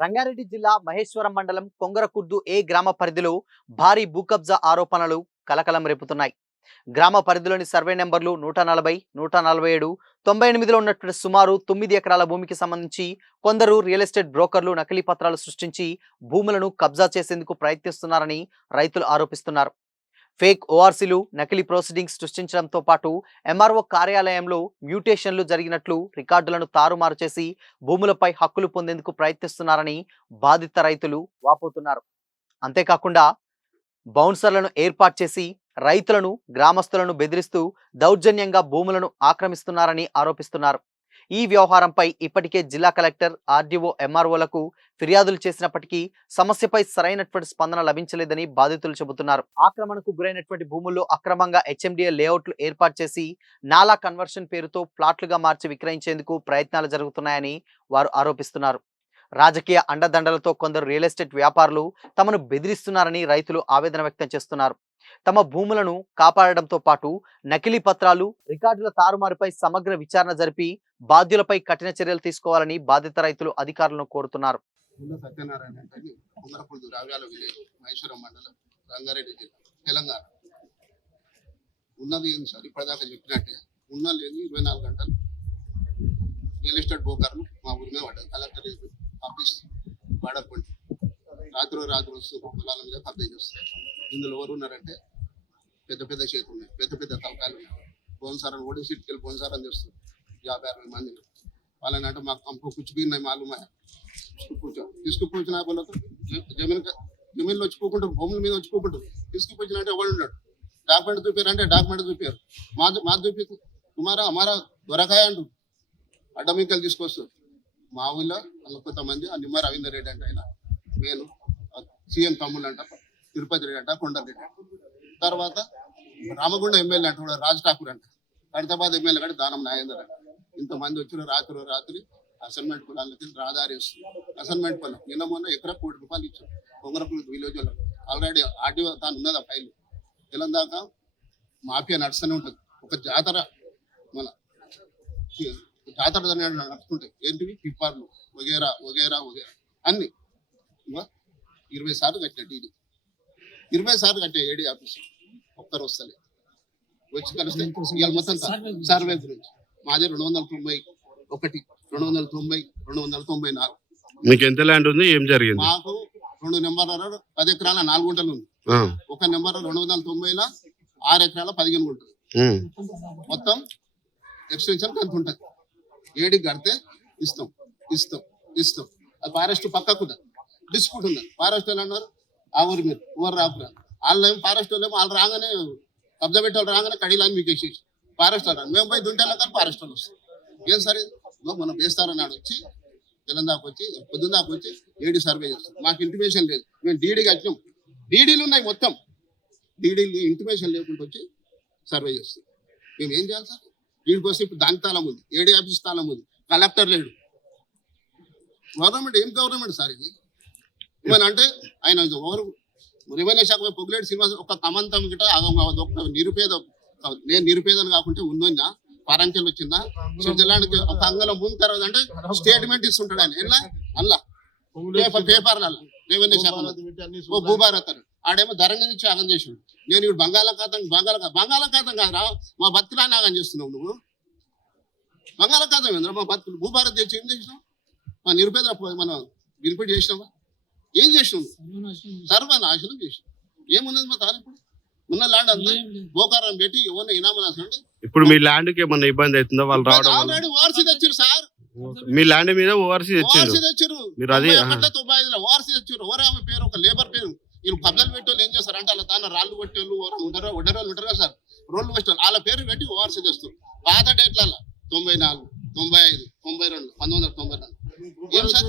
రంగారెడ్డి జిల్లా మహేశ్వరం మండలం కొంగరకుర్దు ఏ గ్రామ పరిధిలో భారీ భూకబ్జా ఆరోపణలు కలకలం రేపుతున్నాయి. గ్రామ పరిధిలోని సర్వే నెంబర్లు 140, 147, 98లో ఉన్నటువంటి సుమారు 9 ఎకరాల భూమికి సంబంధించి కొందరు రియల్ ఎస్టేట్ బ్రోకర్లు నకిలీ పత్రాలు సృష్టించి భూములను కబ్జా చేసేందుకు ప్రయత్నిస్తున్నారని రైతులు ఆరోపిస్తున్నారు. ఫేక్ ఓఆర్సీలు, నకిలీ ప్రొసీడింగ్స్ సృష్టించడంతో పాటు ఎంఆర్ఓ కార్యాలయంలో మ్యూటేషన్లు జరిగినట్లు రికార్డులను తారుమారు చేసి భూములపై హక్కులు పొందేందుకు ప్రయత్నిస్తున్నారని బాధిత రైతులు వాపోతున్నారు. అంతేకాకుండా బౌన్సర్లను ఏర్పాటు చేసి రైతులను, గ్రామస్తులను బెదిరిస్తూ దౌర్జన్యంగా భూములను ఆక్రమిస్తున్నారని ఆరోపిస్తున్నారు. ఈ వ్యవహారంపై ఇప్పటికే జిల్లా కలెక్టర్, ఆర్డీఓ, ఎంఆర్ఓలకు ఫిర్యాదులు చేసినప్పటికీ సమస్యపై సరైనటువంటి స్పందన లభించలేదని బాధితులు చెబుతున్నారు. ఆక్రమణకు గురైనటువంటి భూముల్లో అక్రమంగా హెచ్ఎండిఏ లేఅవుట్లు ఏర్పాటు చేసి నాలా కన్వర్షన్ పేరుతో ప్లాట్లుగా మార్చి విక్రయించేందుకు ప్రయత్నాలు జరుగుతున్నాయని వారు ఆరోపిస్తున్నారు. రాజకీయ అండదండలతో కొందరు రియల్ ఎస్టేట్ వ్యాపారులు తమను బెదిరిస్తున్నారని రైతులు ఆవేదన వ్యక్తం చేస్తున్నారు. తమ భూములను కాపాడడంతో పాటు నకిలీ పత్రాలు, రికార్డుల తారుమారుపై సమగ్ర విచారణ జరిపి బాధ్యులపై కఠిన చర్యలు తీసుకోవాలని బాధిత రైతులు అధికారులను కోరుతున్నారు. సత్యనారాయణ అంటే కొంగరకుర్దు రావ్యాల విలేజ్, మహేశ్వరం మండలం, రంగారెడ్డి జిల్లా, తెలంగాణ. ఉన్నది ఏంటి సార్, ఇప్పటిదాకా చెప్పినట్టే ఉన్న లేదు 24 గంటలు రియల్ ఎస్టేట్ బ్రోకర్లు మా ఊరి మీద పడ్డారు. కలెక్టర్ ఆఫీస్ వాడకుండా రాత్రి వస్తూ పొలాల మీద కబ్జా చేస్తారు. ఇందులో ఎవరు ఉన్నారంటే పెద్ద పెద్ద చేతులు ఉన్నాయి, పెద్ద పెద్ద తలకాయలు ఉన్నాయి. బోన్సారాన్ని ఓడి సీట్కి వెళ్ళి బోన్సారాన్ని చేస్తారు 50-60 మంది. వాళ్ళని అంటే మాకు కంపు కూర్చుపోయినాయి మాలుమా తీసుకుపోయిన వాళ్ళతో జమీన్లో వచ్చిపోకుంటారు, భూముల మీద వచ్చిపోకుంటారు. తీసుకుపోయిన అంటే ఎవరు ఉన్నాడు, డాక్యుమెంట్ చూపారు అంటే డాక్యుమెంట్ చూపారు, మా చూపి తుమారా అమారా దొరకాయ అంటు అడ్డమింకలు తీసుకొస్తారు. మా ఊళ్ళో కొంతమంది ఆ నిమ్మ రవీందర్ రెడ్డి అంటే ఆయన నేను సీఎం తమ్ముళ్ళు అంట, తిరుపతి రెడ్డి అంట, కొండరెడ్డి అంట, తర్వాత రామగుండ ఎమ్మెల్యే అంట కూడా రాజ్ ఠాకూర్ అంట, హైదరాబాద్ ఎమ్మెల్యే కంటే దానం నాగేందర్ అంట. ఇంతమంది వచ్చిన రాత్రి అసైన్మెంట్ పొలాలకి రహదారి వస్తుంది. అసైన్మెంట్ పొలం నిన్న మొన్న ఎకరా ₹1 కోటి ఇచ్చారు కొంగరకుర్దు విలేజ్ వాళ్ళకి. ఆల్రెడీ ఆర్డీఓ తాను ఉన్నది ఆ ఫైల్. తెలంగాణ మాఫియా నడుస్తూనే ఉంటుంది. ఒక జాతర మన జాతర నడుస్తుంటాయి. ఏంటివి టిప్పార్లు వగేరా వగేరా వగేరా అన్ని 20 సార్లు కట్టిన డీడీ, 20 సార్లు కట్టే ఏడీ ఆఫీసు ఒక్కరు వస్తలే. వచ్చి కలిస్తే ఇవాళ మొత్తం సర్వే గురించి మాది 291, 290, 294. మీకు ఎంత ల్యాండ్ ఉంది, ఏం జరిగింది? మాకు 2 నెంబర్ల 10 ఎకరాల 4 గుంటలు ఉంది. ఒక నెంబర్ 290లో 6 ఎకరాల 15 గుంటలు. మొత్తం ఎక్స్టెన్షన్ ఎంత ఉంటుంది. ఏడి కడితే ఇస్తాం. అది ఫారెస్ట్ పక్కకు డిస్ప్యూట్ ఉంది. ఫారెస్ట్ వాళ్ళు అన్నారు ఆ ఊరి మీరు ఊరు రాకురా, వాళ్ళు ఏం ఫారెస్ట్ వాళ్ళు వాళ్ళు రాగానే కబ్జా పెట్టే వాళ్ళు రాగానే కడీలని మీకు వేసేసి ఫారెస్ట్ వాళ్ళు మేము పోయి దుంటేలా కానీ ఫారెస్ట్ వాళ్ళు వస్తాం. ఏం సరే మనం వేస్తారన్నాడు వచ్చి తెలంగాణకు వచ్చి పొద్దున్నాకు వచ్చి ఏడీ సర్వే చేస్తాం. మాకు ఇంటిమేషన్ లేదు, మేము డీడీ కట్టినాం. డీడీలు ఉన్నాయి మొత్తం, డీడీలు ఇంటిమేషన్ లేకుండా వచ్చి సర్వే చేస్తాం. మేము ఏం చేయాలి సార్? వీడికి వస్తే ఇప్పుడు దాని తాళం ఉంది, ఏడీ ఆఫీస్ తాళం ఉంది, కలెక్టర్ లేడు. గవర్నమెంట్ ఏం గవర్నమెంట్ సార్ ఇది? ఏమని అంటే ఆయన ఎవరు రెవెన్యూ శాఖ పొగులేడు శ్రీనివాస ఒక కమంతం గిట ఒక నిరుపేద, నేను నిరుపేదను కాకుంటే ఉన్నోన్నా ఫారెన్కెళ్ళి వచ్చిందా స్విట్జర్లాండ్కి ఒక అంగళం భూమి తర్వాత అంటే స్టేట్మెంట్ ఇస్తుంటాడు ఆయన. ఎలా అల్లా పేపర్లలో రెవెన్యూ శాఖ ఓ భూభారత్ అని ఆడేమో ధరణి నుంచి ఆగం చేసాడు. నేను ఇప్పుడు బంగాళాఖాతం కాదురా, మా బతుకులా నాగం చేస్తున్నావు నువ్వు. బంగాళాఖాతం ఏంద్రా మా బతుకులు. భూభారత్ తెచ్చి ఏం చేసినావు? మా నిరుపేద మనం వినిపిట్ చేసినావా? ఏం చేసినావు? సర్వనాశనం చేసినావు. ఏమున్నది మా తాను? ఇప్పుడు ఉన్న ల్యాండ్ అంతా గోకారం పెట్టి ఎవరిని ఇనామని అసలు. ఇప్పుడు మీ ల్యాండ్ కి ఏమన్నా ఇబ్బంది అవుతుందో? వాళ్ళు రావడం ఆల్రెడీ ఓఆర్సీ తెచ్చారు సార్, మీ ల్యాండ్ మీద ఓఆర్సీ తెచ్చారు. మీరు అది 95లో ఓఆర్సీ తెచ్చారు. ఎవరు ఆమె పేరు ఒక లేబర్ పేరు. వీళ్ళు కబ్జాలు పెట్టేవాళ్ళు ఏం చేస్తారు అంటే వాళ్ళ తాను రాళ్ళు కొట్టేళ్ళు వడ్డరాళ్ళు ఉంటారు కదా సార్, రోడ్లు పెట్టారు, వాళ్ళ పేరు పెట్టి ఓఆర్సీ తెస్తారు. పాత డేట్లలో 94, 95, 92, 1992 ఏం సార్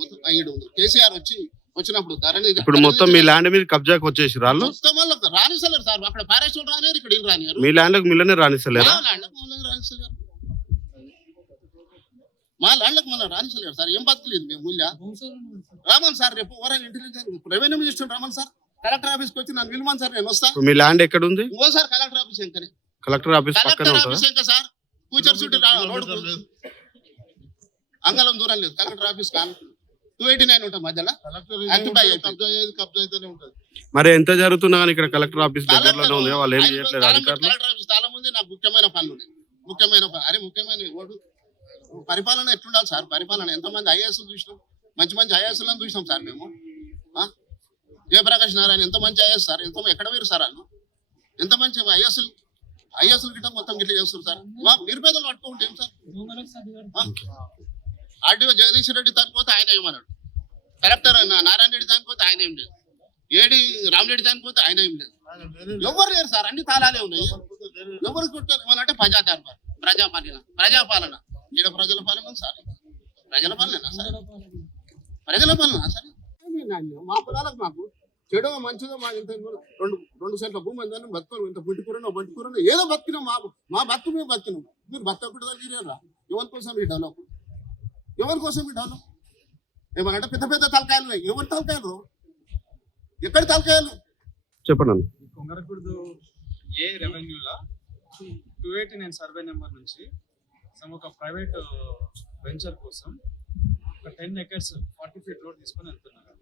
మొత్తం 700 కేసీఆర్ వచ్చినప్పుడు ధరణి. ఇప్పుడు మొత్తం మీ ల్యాండ్ మీద కబ్జాకి వచ్చేసి రాళ్ళు మొత్తం రానిస్తలేరు సార్. అక్కడ ఫారెస్ట్ రానియరు, ఇక్కడ రానియరు. మీ ల్యాండ్ మిల్లనే రానిస్తలేరు. మా ల్యాండ్లకు మళ్ళీ రానిస్తలేరు సార్. ఏం బతకలేదు మేము మూల్య. రామన్ సార్ రేపు ఎవరైనా intelligence revenue minister Raman sir collector ఆఫీస్కి వచ్చి నన్ను విలువను సార్, నేను వస్తా. మీ ల్యాండ్ ఎక్కడ ఉంది? ఇంకో సార్ కలెక్టర్ ఆఫీస్ ఎంకనే. కలెక్టర్ ఆఫీస్ కలెక్టర్ ఆఫీస్ ఇంకా సార్ కూచర్ చుట్టూ రోడ్డు అంగళం దూరం లేదు కలెక్టర్ ఆఫీస్ 289 ఉంటుంది మధ్యలో ఆక్యుపై అయిపోయింది. మరి ఎంత జరుగుతున్నా కానీ ఇక్కడ కలెక్టర్ ఆఫీస్ దగ్గరలోనే ఉంది కదా, వాళ్ళు ఏం చేయట్లేదు అధికారులు. కలెక్టర్ ఆఫీస్ తాళం ఉంది. నాకు ముఖ్యమైన పనులు ఉన్నాయి. ముఖ్యమైన ఓటు పరిపాలన ఎట్లుండాలి సార్? పరిపాలన ఎంతమంది ఐఏఎస్ చూసినాం, మంచి ఐఏఎస్లను చూసినాం సార్ మేము. జయప్రకాష్ నారాయణ ఎంత మంచి ఐఏఎస్ సార్, ఎక్కడ మీరు సార్ వాళ్ళు ఎంత మంచి ఐఏఎస్లు గిట్ట మొత్తం గిట్ల చేస్తారు సార్. మా నిరుపేదలు పట్టుకుంటే ఏం సార్? ఆర్డీఓ జగదీష్ రెడ్డి దానిపోతే ఆయన ఏమన్నాడు, కలెక్టర్ నారాయణ రెడ్డి దానిపోతే ఆయన ఏం లేదు, ఏడి రామరెడ్డి దానిపోతే ఆయన ఏం లేదు. ఎవరు లేరు సార్, అన్ని తాళాలే ఉన్నాయి. ఎవరు కొట్టారు ఏమనంటే ప్రజాపాలన ఈడ ప్రజల పాలన సార్, ప్రజల పాలన సార్. మా పొలాలకు మాకు చెడో మంచిదో మా ఇంత రెండు సెంట్ల భూమి ఉందని బతుకోరు, ఇంత బట్టుకురనో ఏదో బతికినాం. మా బతుకు మేము బతికినాం. మీరు బతకూడదా మీరేరా? ఎవరి కోసం ఈ డెవలప్ ఏమనంటే పెద్ద తలకాయలు ఉన్నాయి. ఎవరి తలకాయలు? ఎక్కడి తలకాయలు? చెప్పండి. కొంగరకుర్దు ఏ రెవెన్యూలా 289 సర్వే నెంబర్ నుంచి ఒక ప్రైవేట్ వెంచర్ కోసం ఒక 10 acres 40 feet రోడ్ తీసుకొని వెళ్తున్నారు.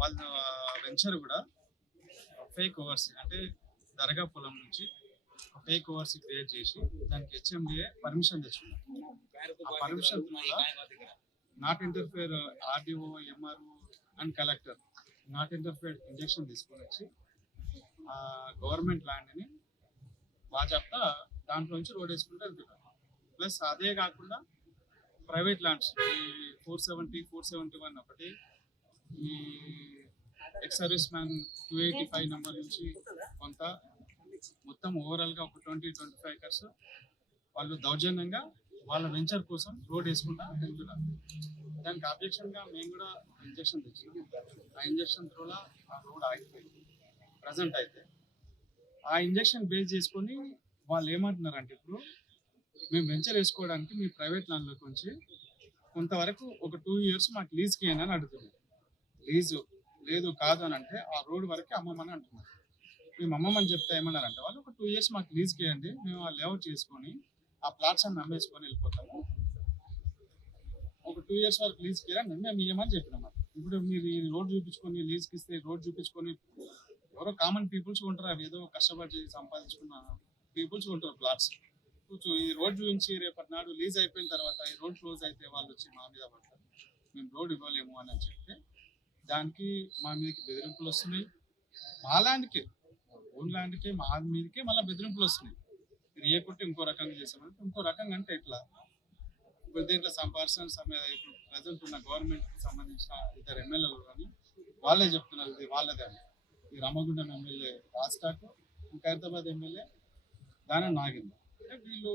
వాళ్ళ వెంచర్ కూడా ఫేక్ ఓవర్సీ, అంటే దర్గా పొలం నుంచి ఫేక్ ఓవర్సీ క్రియేట్ చేసి దానికి హెచ్ఎండిఏ పర్మిషన్ తెచ్చుకున్నారు. ఆ permission not interfere RDO, MRO and collector not interfere injection తీసుకొని వచ్చి గవర్నమెంట్ ల్యాండ్ని బాజాప్తా దాంట్లో నుంచి రోడ్ వేసుకుంటూ వెళ్తున్నారు. ప్లస్ అదే కాకుండా ప్రైవేట్ ల్యాండ్స్ ఈ 470, 471 ఒకటి, ఈ ఎక్స్ సర్వీస్ మ్యాన్ 285 నెంబర్ నుంచి కొంత, మొత్తం ఓవరాల్గా ఒక 20-25 acres వాళ్ళు దౌర్జన్యంగా వాళ్ళ వెంచర్ కోసం రోడ్ వేసుకుంటా వెళ్తున్నారు. దానికి అబ్జెక్షన్గా మేము కూడా ఇంజక్షన్ తెచ్చినాం. ఆ ఇంజక్షన్ త్రూలా ఆ రోడ్ ఆగిపోయింది ప్రజెంట్. అయితే ఆ ఇంజక్షన్ బేస్ చేసుకొని వాళ్ళు ఏమంటున్నారంటే, ఇప్పుడు మేము వెంచర్ వేసుకోవడానికి మీ ప్రైవేట్ ల్యాండ్లోకి వచ్చి కొంతవరకు ఒక 2 years మాకు లీజ్కి ఇవ్వండి అని అడుగుతుంది. లీజు లేదు కాదు అని అంటే ఆ రోడ్ వరకు అమ్మమని అంటున్నారు. మేము అమ్మమని చెప్తే ఏమన్నారంటే వాళ్ళు ఒక 2 years మాకు లీజ్కి ఇవ్వండి, మేము ఆ లేఅవుట్ చేసుకొని ఆ ప్లాట్స్ అన్ని అమ్మేసుకొని వెళ్ళిపోతాము. ఒక 2 years వరకు లీజ్కి ఇవ్వండి మేము ఇవ్వమని చెప్పినాం. ఇప్పుడు మీరు ఈ రోడ్ చూపించుకొని లీజ్కి ఇస్తే రోడ్ చూపించుకొని ఎవరో కామన్ పీపుల్స్ ఉంటారు, అవి ఏదో కష్టపడి సంపాదించుకున్న పీపుల్స్ ఉంటారు ప్లాట్స్. ఈ రోడ్ నుంచి రేపటి నాడు లీజ్ అయిపోయిన తర్వాత ఈ రోడ్ క్లోజ్ అయితే వాళ్ళు వచ్చి మా మీద పడతారు, మేము రోడ్ ఇవ్వలేము అని చెప్తే దానికి మా మీదకి బెదిరింపులు వస్తున్నాయి. మా ల్యాండ్కే, ఓన్ ల్యాండ్కే మా మీదకే మళ్ళీ బెదిరింపులు వస్తున్నాయి. మీరు ఏ కొట్టి ఇంకో రకంగా చేసామంటే, ఇంకో రకంగా అంటే ఎట్లా? ఇప్పుడు దీంట్లో సంపార్సన్ ఇప్పుడు ప్రజెంట్ ఉన్న గవర్నమెంట్కి సంబంధించిన ఇద్దరు ఎమ్మెల్యేలు కానీ వాళ్ళే చెప్తున్నారు ఇది వాళ్ళదే అని. ఈ రామగుండం ఎమ్మెల్యే రాజ్టాక్, ఖైరతాబాద్ ఎమ్మెల్యే దాని నాగింది. అంటే వీళ్ళు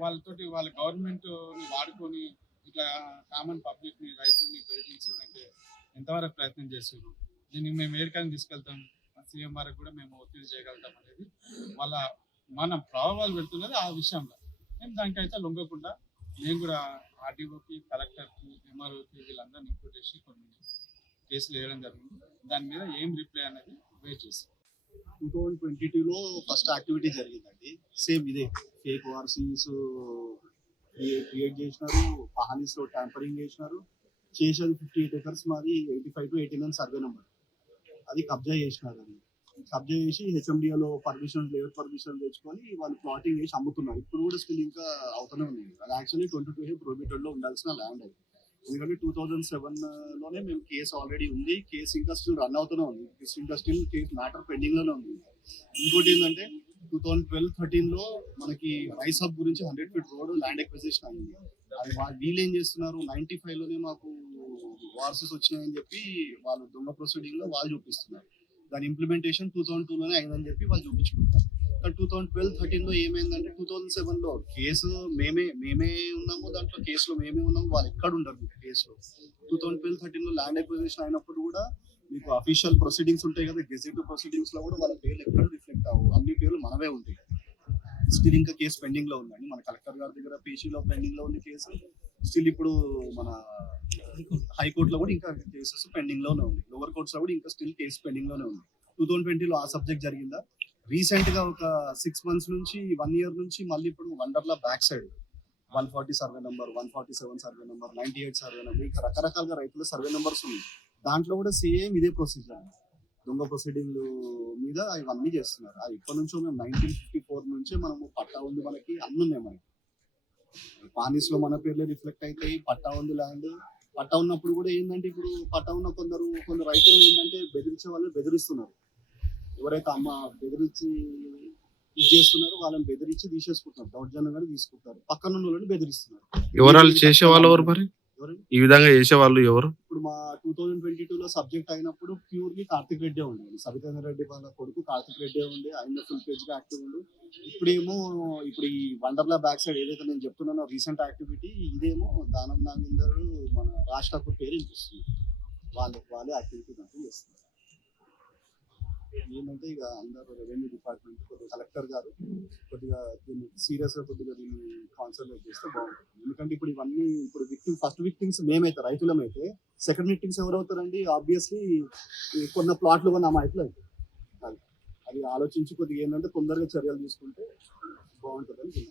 వాళ్ళతోటి వాళ్ళ గవర్నమెంట్ని వాడుకొని ఇట్లా కామన్ పబ్లిక్ని, రైతుల్ని బెదిరించడానికి ఎంతవరకు ప్రయత్నం చేస్తారు. దీన్ని మేము ఏడికాన్ని తీసుకెళ్తాం, సీఎం వరకు కూడా మేము ఒత్తిడి చేయగలుగుతాం అనేది మన ప్రభావాలు పెడుతున్నది ఆ విషయంలో. మేము దానికైతే లొంగకుండా మేము కూడా ఆర్డీఓకి, కలెక్టర్కి, ఎంఆర్ఓకి వీళ్ళందరినీ ఇంక్లూడ్ చేసి కొన్ని కేసులు వేయడం జరిగింది. దాని మీద ఏం రిప్లై అనేది వెయిట్ చేస్తాం. 2022లో ఫస్ట్ యాక్టివిటీ జరిగిందండి. సేమ్ ఇదే ఫేక్ ఓవర్సీస్ క్రియేట్ చేసినారు, పహానీస్లో ట్యాంపరింగ్ చేసినారు. చేసేది 58 acres మాది 85 to 89 సర్వే నెంబర్. అది కబ్జా చేసినారు. అది కబ్జా చేసి హెచ్ఎండిఏలో లేఅవుట్ పర్మిషన్ తెచ్చుకొని వాళ్ళు ప్లాటింగ్ చేసి అమ్ముతున్నారు. ఇప్పుడు కూడా స్టిల్ ఇంకా అవుతూనే ఉంది. అది యాక్చువల్లీ 22A ప్రొహిబిటెడ్లో ఉండాల్సిన ల్యాండ్ అది. ఎందుకంటే 2007లోనే మేము కేసు ఆల్రెడీ ఉంది. కేసు ఇంకా స్టిల్ రన్ అవుతూనే ఉంది. ఇంకా స్టిల్ కేసు మ్యాటర్ పెండింగ్లోనే ఉంది. ఇంకోటి ఏంటంటే 2012-13లో మనకి రైస్ హబ్ గురించి 100 feet రోడ్ ల్యాండ్ ఎక్విజిషన్ అయింది. అది వీళ్ళు ఏం చేస్తున్నారు, 95లోనే మాకు వార్సెస్ వచ్చినాయని చెప్పి వాళ్ళు దొంగ ప్రొసీడింగ్లో వాళ్ళు చూపిస్తున్నారు. దాని ఇంప్లిమెంటేషన్ 2002లోనే అయిందని చెప్పి వాళ్ళు చూపించుకుంటారు. కానీ 2012-13లో ఏమైందంటే 2007లో కేసు మేమే ఉన్నాము, దాంట్లో కేసులో మేమే ఉన్నాము, వాళ్ళు ఎక్కడ ఉండరు కేసులో. 2012-13లో ల్యాండ్ ఎక్విజిషన్ అయినప్పుడు కూడా మీకు అఫీషియల్ ప్రొసీడింగ్స్ ఉంటాయి కదా, గెజెట్ ప్రొసీడింగ్స్ లో కూడా వాళ్ళ పేర్లు ఎక్కడ రిఫ్లెక్ట్ అవ్వవు. అన్ని పేర్లు మనవే ఉంటాయి. స్టిల్ ఇంకా కేసు పెండింగ్ లో ఉందండి. మన కలెక్టర్ గారి దగ్గర పీసీలో పెండింగ్ లో ఉంది కేసు. స్టిల్ ఇప్పుడు మన హైకోర్టులో కూడా ఇంకా కేసెస్ పెండింగ్ లోనే ఉంది. లోవర్ కోర్ట్స్ లో కూడా ఇంకా స్టిల్ కేసు పెండింగ్ లోనే ఉంది. 2020లో ఆ సబ్జెక్ట్ జరిగిందా. రీసెంట్ గా ఒక 6 months నుంచి 1 year నుంచి మళ్ళీ ఇప్పుడు Wonderla back side 140 survey number, 147 survey number, 98 survey number, ఇంకా రకరకాలుగా రైతుల సర్వే నెంబర్స్ ఉన్నాయి. దాంట్లో కూడా సేమ్ ఇదే ప్రొసీజర్, దొంగ ప్రొసీడింగ్లు మీద ఇవన్నీ చేస్తున్నారు. అది ఇప్పటి నుంచో మేము 1954 నుంచే మనము పట్టా ఉంది, మనకి అన్ని ఉన్నాయి. మనకి పానీస్ లో మన పేర్లే రిఫ్లెక్ట్ అవుతాయి. పట్టా ఉంది ల్యాండ్. పట్టా ఉన్నప్పుడు కూడా ఏంటంటే, ఇప్పుడు పట్టా ఉన్న కొందరు రైతులు ఏంటంటే బెదిరించే వాళ్ళు బెదిరిస్తున్నారు. ఎవరైతే అమ్మ బెదిరించి ఇది చేస్తున్నారో వాళ్ళని బెదిరించి తీసేసుకుంటున్నారు, దౌర్జన్యంగా తీసుకుంటారు. పక్కన ఉన్న వాళ్ళని బెదిరిస్తున్నారు. ఎవరు చేసే వాళ్ళు ఎవరు మరి ఎవరండి? ఈ విధంగా చేసే వాళ్ళు ఎవరు? ఇప్పుడు మా 2022లో సబ్జెక్ట్ అయినప్పుడు ప్యూర్లీ కార్తిక్ రెడ్డి ఉండేది. సవితేంద్ర రెడ్డి వాళ్ళ కొడుకు కార్తిక్ రెడ్డి ఉండే, ఆయన ఫుల్ పేజ్ గా యాక్టివ్ ఉండు. ఇప్పుడేమో ఇప్పుడు ఈ వండర్లా బ్యాక్ సైడ్ ఏదైతే నేను చెప్తున్నానో రీసెంట్ యాక్టివిటీ, ఇదేమో దానం నాగేందర్ మన రాజ్ ఠాకూర్ పేరు వినిపిస్తుంది. వాళ్ళే యాక్టివిటీ అంటూ చేస్తున్నారు. ఏంటంటే ఇక అందరూ రెవెన్యూ డిపార్ట్మెంట్, కొద్దిగా కలెక్టర్ గారు కొద్దిగా దీన్ని సీరియస్ గా కొద్దిగా దీన్ని కాన్సన్ట్రేట్ చేస్తే బాగుంటుంది. ఎందుకంటే ఇప్పుడు ఇవన్నీ ఇప్పుడు ఫస్ట్ విక్టిమ్స్ మేమైతే రైతులమైతే, సెకండ్ విక్టిమ్స్ ఎవరు అవుతారండి? ఆబ్వియస్లీ కొన్న ప్లాట్లు కొన్న అమాయకులు అవుతాయి. అది ఆలోచించి కొద్దిగా ఏంటంటే తొందరగా చర్యలు తీసుకుంటే బాగుంటుందని